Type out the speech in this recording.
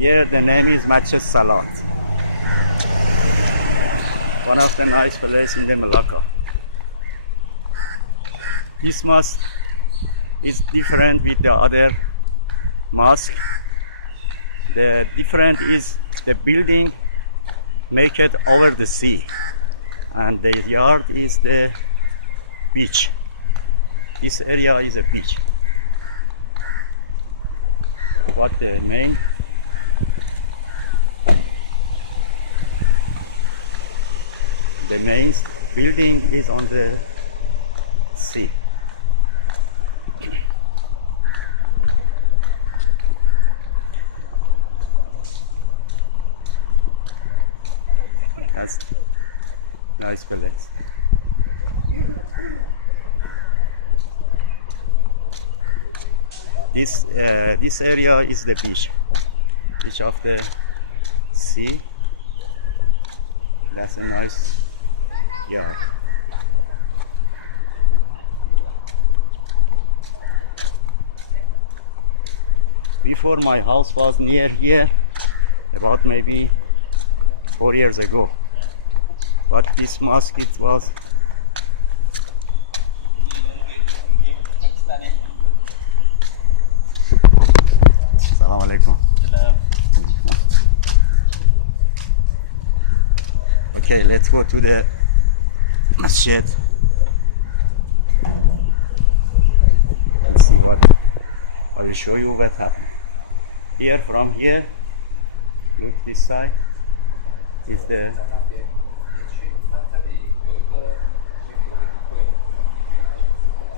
Here the name is Mosque of Salat. One of the nice places in the Melaka. This mosque is different with the other mosque. The difference is the building make it over the sea, and the yard is the beach. This area is a beach. What the main building is on the sea. That's nice place. This area is the beach of the sea. That's a nice yard. Before my house was near here, about maybe 4 years ago. But this mosque, it was Assalamu alaikum. Okay, let's go to the masjid. Let's see what I will show you what happened. Here, from here, look this side is the